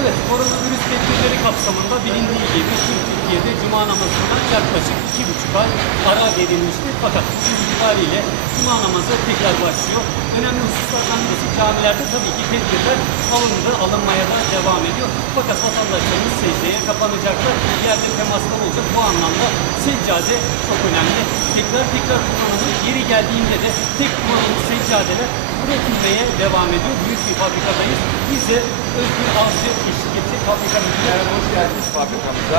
Evet, koronavirüs tedbirleri kapsamında bilindiği gibi tüm Türkiye'de cuma namazından yaklaşık iki buçuk ay ara verilmişti. Fakat bugün itibariyle cuma namazı tekrar başlıyor. Önemli hususlardan birisi camilerde tabii ki tedbirler alındı, alınmaya da devam ediyor. Fakat vatandaşlarımız secdeye kapanacaklar. Yerde temaslar olacak. Bu anlamda seccade çok önemli. Tekrar tekrar kullanılır. Yeri geldiğinde de tek kullanımlı seccadeler üretilmeye devam ediyor. Büyük bir fabrikadayız. Bize Özgür Avcı eşlik etti. Fabrika müdürü. Hoş geldiniz fabrikamıza.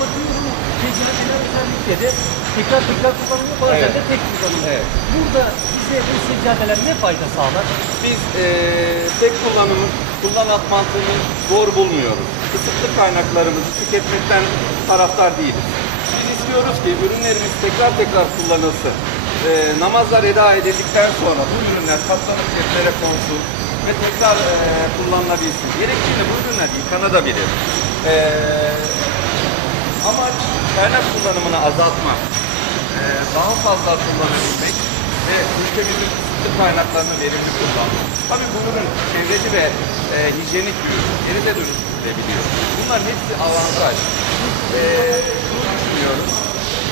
Bakıyorum seccadeler özellikle de tekrar tekrar kullanılıyor. Bazen Evet. de tek kullanılıyor. Evet. Burada bize bu seccadeler ne fayda sağlar? Biz eee tek kullanımı, kullanat mantığını doğru bulmuyoruz. Kısıtlı kaynaklarımızı tüketmekten taraftar değiliz. Biz istiyoruz ki ürünlerimiz tekrar tekrar kullanılsın. Eee, namazlar eda edildikten sonra bu ürünler katlanıp ceplere konsun ve tekrar eee, kullanılabilsin. Gerektiğinde bu ürünler yıkanabilir. Eee amaç kaynak kullanımını azaltmak, eee, daha fazla kullanabilmek ve ülkemizin kısıtlı kaynaklarını verimli kullanmak. Tabii bu ürün çevreci ve eee, hijyenik bir ürün, geri de dönüştürülebiliyor. Bunların hepsi avantaj. Eee bunu düşünüyoruz.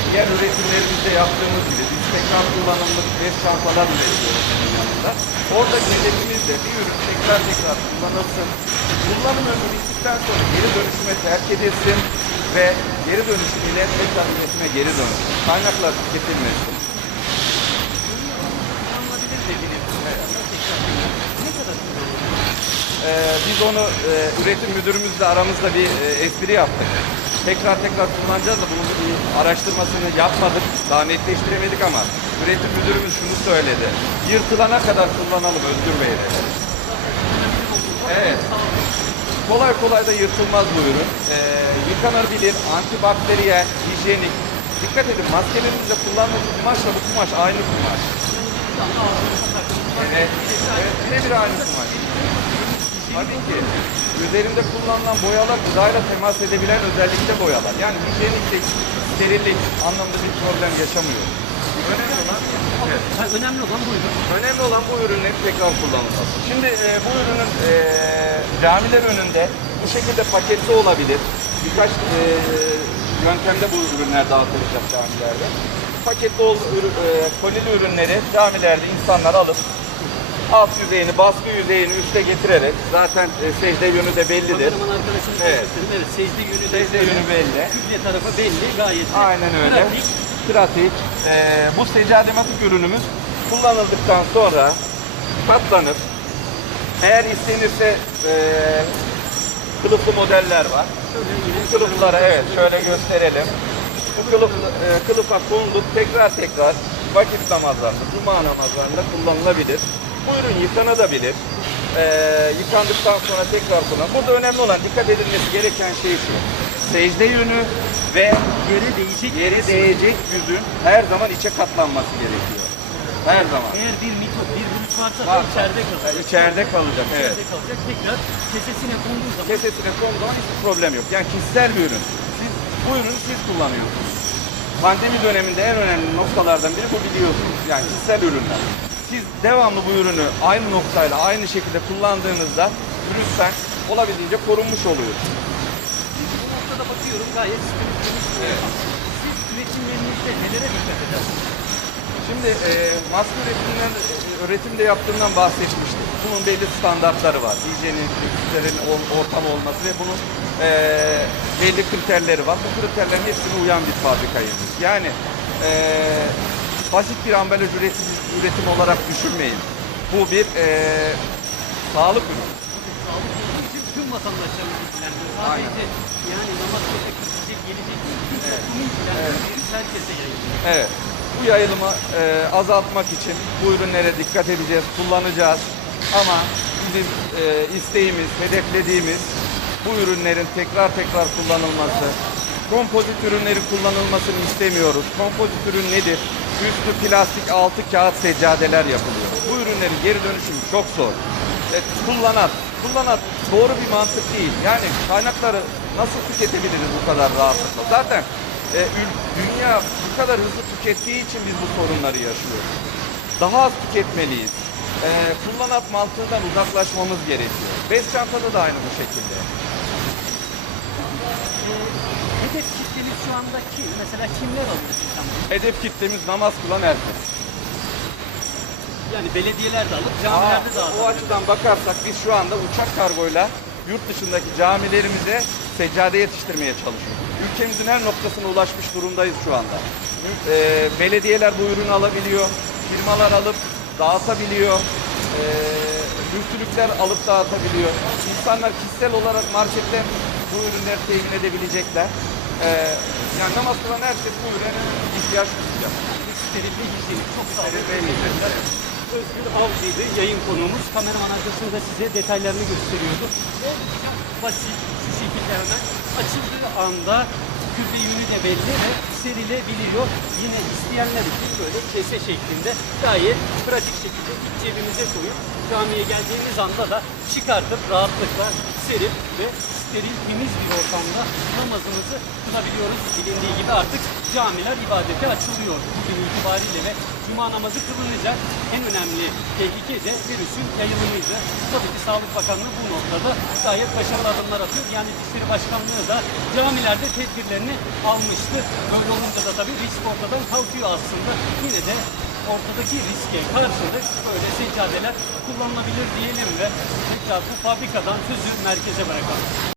Diğer üretimlerimizde yaptığımız gibi tekrar kullanımlık bez çantalar üretiyoruz bunun yanında. Orada hedefimiz de bir ürün tekrar tekrar kullanılsın. Kullanım ömrü bittikten sonra geri dönüşüme terk edilsin ve geri dönüşüm ile tekrar üretime geri dönsün. Kaynaklar tüketilmesin. Kullanılıyor? Ee, biz onu e, üretim müdürümüzle aramızda bir e, espri yaptık. Tekrar tekrar kullanacağız da bunun araştırmasını yapmadık, daha netleştiremedik ama üretim müdürümüz şunu söyledi. Yırtılana kadar kullanalım Özgür Bey dedi. Evet. Kolay kolay da yırtılmaz bu ürün. Ee, yıkanabilir, antibakteriyel, hijyenik. Dikkat edin maskelerimizde kullandığımız kumaşla bu kumaş aynı kumaş. Evet, evet birebir aynı kumaş. Tabii ki. Üzerinde kullanılan boyalar gıdayla temas edebilen özellikle boyalar. Yani hijyeniklik, sterillik anlamda bir problem yaşamıyor. Önemli olan, evet. Ha, önemli olan buydu. Önemli olan bu ürünlerin tekrar kullanılması. Şimdi e, bu ürünün e, camiler önünde bu şekilde paketli olabilir. Birkaç e, yöntemde bu ürünler dağıtılacak camilerde. Paketli ol, ürü- e, kolili ürünleri camilerde insanlar alıp alt yüzeyini, baskı yüzeyini üste getirerek zaten e, secde yönü de bellidir. Kameraman arkadaşım Evet. göstereyim. Evet, secde yönü de Secde yönü belli. Kıble tarafı belli gayet. Aynen öyle. Pratik. Pratik. Ee, bu seccadematik ürünümüz kullanıldıktan sonra katlanır. Eğer istenirse e, kılıflı modeller var. Kılıflara evet şöyle gösterelim. Bu kılıf, e, kılıfa konulup tekrar tekrar vakit namazlarında, cuma namazlarında kullanılabilir. Bu ürün yıkanabilir. Ee, yıkandıktan sonra tekrar kullan. Burada önemli olan dikkat edilmesi gereken şey şu. Secde yönü ve yere değecek. Yeri değecek yüzün her zaman içe katlanması gerekiyor. Her zaman. Eğer bir mikrop, bir virüs varsa Var. içeride kalacak. Yani içeride kalacak. Evet. İçeride kalacak. Tekrar kesesine konduğu zaman Kesesine konduğu zaman hiçbir problem yok. Yani kişisel bir ürün. Siz, bu ürünü siz kullanıyorsunuz. Pandemi döneminde en önemli noktalardan biri bu biliyorsunuz. Yani kişisel ürünler. Siz devamlı bu ürünü aynı noktayla, aynı şekilde kullandığınızda virüsten olabildiğince korunmuş oluyorsunuz. bu noktada bakıyorum gayet sıkıntı. Siz üretimlerinizde nelere dikkat edersiniz? Şimdi e, maske üretiminden, e, üretimde yaptığımdan bahsetmiştim. Bunun belli standartları var. Hijyenin, ol- ortam olması ve bunun e, belli kriterleri var. Bu kriterlerin hepsine uyan bir fabrikayız. Yani e, basit bir ambalaj üretim, üretim olarak düşünmeyin. Bu bir e, sağlık ürünü. Sağlık olduğu için tüm vatandaşlarımız ilgilendiriyor. Sadece yani namaz kılacak, gidecek, gelecek değil. Tüm toplumu ilgilendiriyor. Virüs herkese yayılıyor. Evet. Bu yayılımı e, azaltmak için bu ürünlere dikkat edeceğiz, kullanacağız. Ama bizim e, isteğimiz, hedeflediğimiz bu ürünlerin tekrar tekrar kullanılması. Kompozit ürünlerin kullanılmasını istemiyoruz. Kompozit ürün nedir? Üstü plastik, altı kağıt seccadeler yapılıyor. Bu ürünlerin geri dönüşümü çok zor. E, kullanat. Kullanat doğru bir mantık değil. Yani kaynakları nasıl tüketebiliriz bu kadar rahatlıkla? Zaten e, dünya bu kadar hızlı tükettiği için biz bu sorunları yaşıyoruz. Daha az tüketmeliyiz. E, kullanat mantığından uzaklaşmamız gerekiyor. Bez çantada da aynı bu şekilde. Ee, hedef kitleniz şu anda kim? Mesela kimler bunu? Hedef kitlemiz namaz kılan herkes. Yani belediyeler de alıp camilerde de o alıyor. açıdan bakarsak biz şu anda uçak kargoyla yurt dışındaki camilerimize seccade yetiştirmeye çalışıyoruz. Ülkemizin her noktasına ulaşmış durumdayız şu anda. Ee, belediyeler bu ürünü alabiliyor, firmalar alıp dağıtabiliyor, ee, müftülükler alıp dağıtabiliyor. İnsanlar kişisel olarak marketten bu ürünleri temin edebilecekler. Ee, yani namaz kılan herkes bu ürüne ihtiyaç duyacak. Ve hijyenik. Çok. Steril ve hijyenik. Özgür Avcı'ydı yayın konuğumuz. Kameraman arkasında size detaylarını gösteriyordu. Oldukça basit şu şekilde açıldığı anda küpe yönü de belli ve serilebiliyor. Yine isteyenler için böyle kese şeklinde gayet pratik şekilde iç cebimize koyup camiye geldiğimiz anda da çıkartıp rahatlıkla serip ve steril temiz bir ortamda namazımızı kılabiliyoruz. Bilindiği gibi artık camiler ibadete açılıyor bugün itibariyle ve cuma namazı kılınacak. En önemli tehlike de virüsün yayılımıydı. Tabii ki Sağlık Bakanlığı bu noktada gayet başarılı adımlar atıyor. Yani İçişleri Başkanlığı da camilerde tedbirlerini almıştı. Böyle olunca da tabii risk ortadan kalkıyor aslında. Yine de ortadaki riske karşılık böyle seccadeler kullanılabilir diyelim ve tekrar bu fabrikadan sözü merkeze bırakalım.